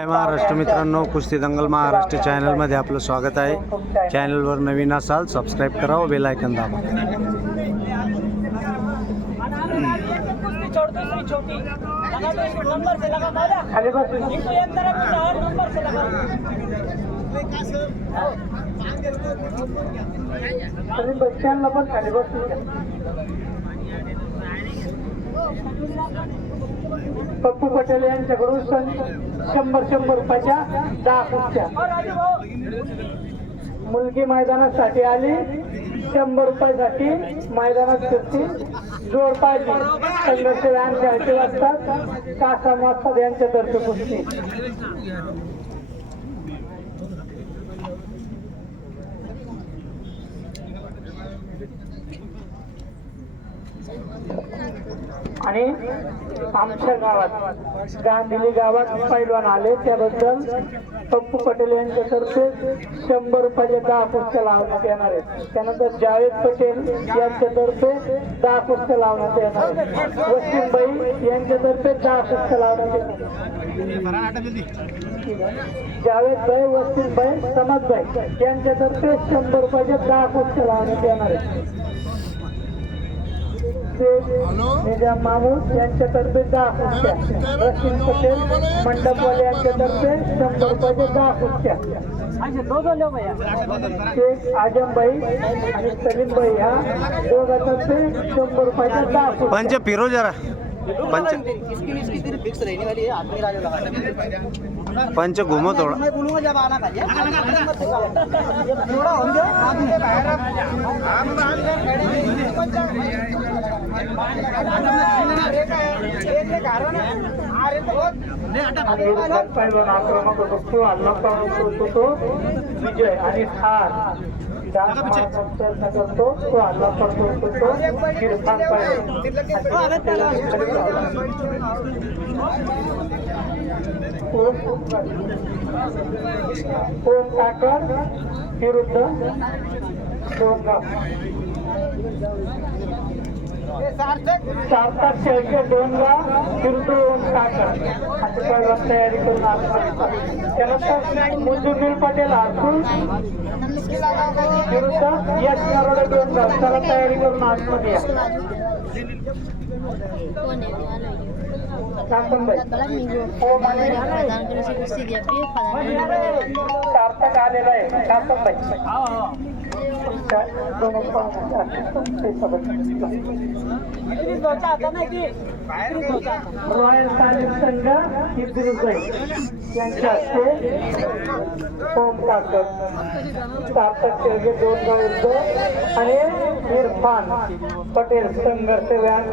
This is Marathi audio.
जय महाराष्ट्र मित्रांनो, कुस्ती दंगल महाराष्ट्र चॅनलमध्ये आपलं स्वागत आहे। चॅनलवर नवीन असाल सबस्क्राईब करा व बेल आयकॉन दाबा। पप्पू पटेल यांच्याकडून 100 रुपयाच्या 10 कुस्त्या। मुलगी मैदानासाठी आली, 100 रुपयासाठी मैदानात कुस्ती जोड पाहिजे। संघर्ष व्यायाम खेळायचे असतात, कासा मास्तर यांच्यातर्फे कुस्ती। आणि आमच्या गावात गांधीली गावात पैलवान आले, त्याबद्दल पप्पू पटेल यांच्यातर्फे 100 रुपयाच्या 10 कुस्त्या लावण्यात येणार आहेत। त्यानंतर जावेद पटेल यांच्यातर्फे 10 कुस्त्या लावण्यात येणार आहेत। वसीमबाई यांच्यातर्फे 10 कुस्त्या लावण्यात येणार। जावेदबाई, वसीमबाई, समजबाई यांच्यातर्फे 100 रुपयाच्या 10 कुस्त्या लावण्यात येणार आहेत। निजाम मामूद यांच्यातर्फे 10 कुस्त्या। रशीद पटेल मंडपवाले यांच्यातर्फे 100 रुपयाच्या 10 कुस्त्या। शेख आजमबाई आणि सलीमबाई ह्या दोघांतर्फे 100 रुपयाच्या 10 कुस्त्या। पंच फिरो जरा पंच पंच घुमो थोड़ा। विजय आणि ठार करतो तो हल्ला पडतो इरफान ओम काकर विरुद्ध डोंगाव। सार्थक शेळके डोंगाव विरुद्ध ओम काकर अशी पहिल्यांदा तयारी करून त्यानंतर मुजुमीर पटेल आरसूल विरुद्ध यश नरोडे डोंगाव। त्याला तयारी करून आतमध्ये या। सार्थक आलेला आहे कांतनबाई। रॉयल तालीम संघ इब्रुबाई यांच्या हस्ते ओम काकर, सार्थक शेळके डोंगाव विरुद्ध आणि इरफान पटेल संघर्ष व्यायाम